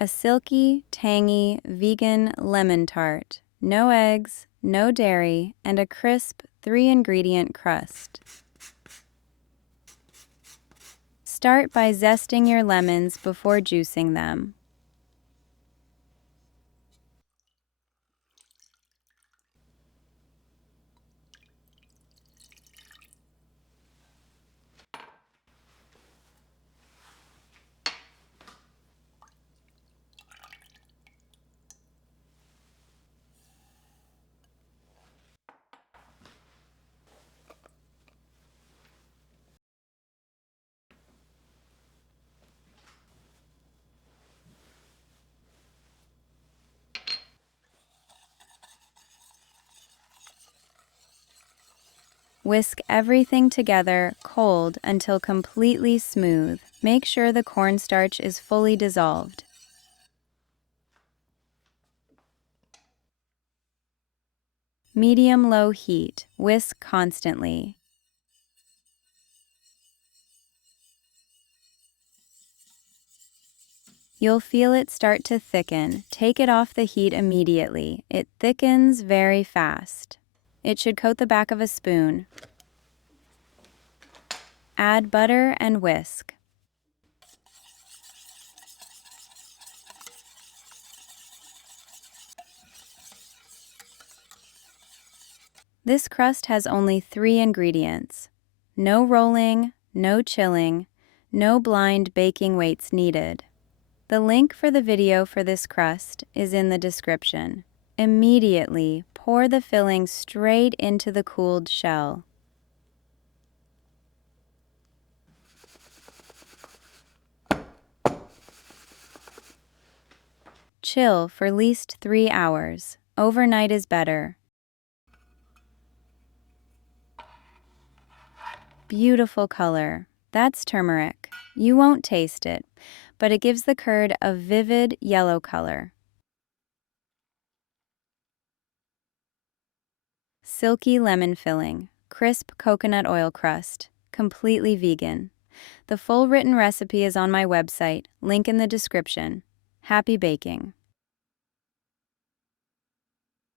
A silky, tangy, vegan lemon tart. No eggs, no dairy, and a crisp 3-ingredient crust. Start by zesting your lemons before juicing them. Whisk everything together cold until completely smooth. Make sure the cornstarch is fully dissolved. Medium-low heat. Whisk constantly. You'll feel it start to thicken. Take it off the heat immediately. It thickens very fast. It should coat the back of a spoon. Add butter and whisk. This crust has only 3 ingredients. No rolling, no chilling, no blind baking weights needed. The link for the video for this crust is in the description. Immediately, pour the filling straight into the cooled shell. Chill for at least 3 hours. Overnight is better. Beautiful color. That's turmeric. You won't taste it, but it gives the curd a vivid yellow color. Silky lemon filling, crisp coconut oil crust, completely vegan. The full written recipe is on my website, link in the description. Happy baking!